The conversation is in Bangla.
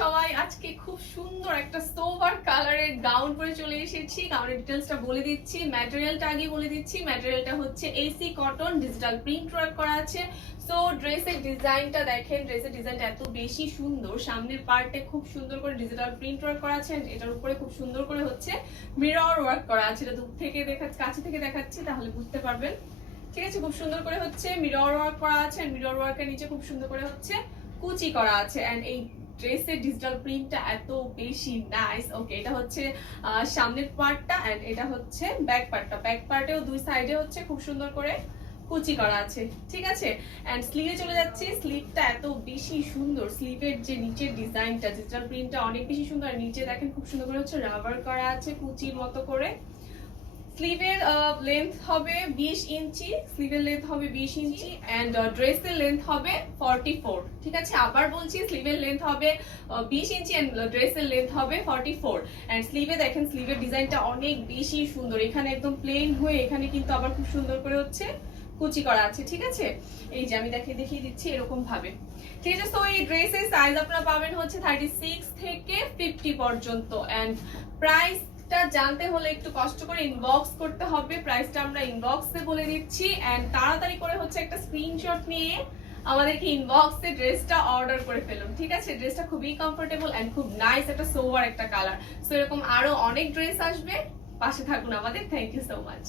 সবাই? আজকে খুব সুন্দর একটা সোভার কালারের গাউন পরে চলে এসেছি। গাউনের ডিটেইলসটা বলে দিচ্ছি, ম্যাটেরিয়ালটা আগে বলে দিচ্ছি। ম্যাটেরিয়ালটা হচ্ছে AC cotton, digital print work করা আছে। সো ড্রেসের ডিজাইনটা দেখেন, ড্রেসের ডিজাইনটা এত বেশি সুন্দর। সামনের পার্টে খুব সুন্দর করে ডিজিটাল প্রিন্ট ওয়ার্ক করা আছে, এটার উপরে খুব সুন্দর করে হচ্ছে মিরর ওয়ার্ক করা আছে। এটা দূর থেকে দেখাচ্ছি, কাছে থেকে দেখাচ্ছি তাহলে বুঝতে পারবেন। ঠিক আছে, খুব সুন্দর করে হচ্ছে মিরর ওয়ার্ক করা আছে, মিরর ওয়ার্কের নিচে খুব সুন্দর করে হচ্ছে কুচি করা আছে। এন্ড এই ড্রেসের ডিজিটাল প্রিন্টটা এত বেশি নাইস। ওকে, এটা হচ্ছে সামনের পার্টটা এন্ড এটা হচ্ছে ব্যাক পার্টটা। ব্যাক পার্টেও দুই সাইডে হচ্ছে খুব সুন্দর করে কুচি করা আছে। ঠিক আছে, এন্ড স্লিভে চলে যাচ্ছি। স্লিভটা এত বেশি সুন্দর, স্লিভের যে নিচের ডিজাইনটা, ডিজিটাল প্রিন্টটা অনেক বেশি সুন্দর। আর নিচে দেখেন খুব সুন্দর করে হচ্ছে রাবার করা আছে কুচির মতো করে। স্লিভের লেন্থ হবে 20 ইঞ্চি, স্লিভের লেন্থ হবে 20 ইঞ্চি এন্ড ড্রেসের লেন্থ হবে 44। ঠিক আছে, আবার বলছি, স্লিভের লেন্থ হবে 20 ইঞ্চি এন্ড ড্রেসের লেন্থ হবে 44। এন্ড স্লিভে দেখেন, স্লিভের ডিজাইনটা অনেক বেশি সুন্দর। এখানে একদম প্লেন হয়ে এখানে কিন্তু আবার খুব সুন্দর করে হচ্ছে কুচি করা আছে। ঠিক আছে, এই যে আমি দেখিয়ে দিচ্ছি এরকম ভাবে। ঠিক আছে, তো এই ড্রেসের সাইজ আপনারা পাবেন হচ্ছে 36 থেকে 50 পর্যন্ত। এন্ড প্রাইস জানতে হলে একটু কষ্ট করে ইনবক্স করতে হবে। প্রাইসটা আমরা ইনবক্সে বলে দিচ্ছি এন্ড তাড়াতাড়ি করে হচ্ছে একটা স্ক্রিনশট নিয়ে আমাদেরকে ইনবক্সে ড্রেসটা অর্ডার করে ফেলুন। ঠিক আছে, ড্রেসটা খুবই কমফোর্টেবল এন্ড খুব নাইস, একটা সোভার একটা কালার। সো এরকম আরো অনেক ড্রেস আসবে, পাশে থাকুন আমাদের। Thank you so much.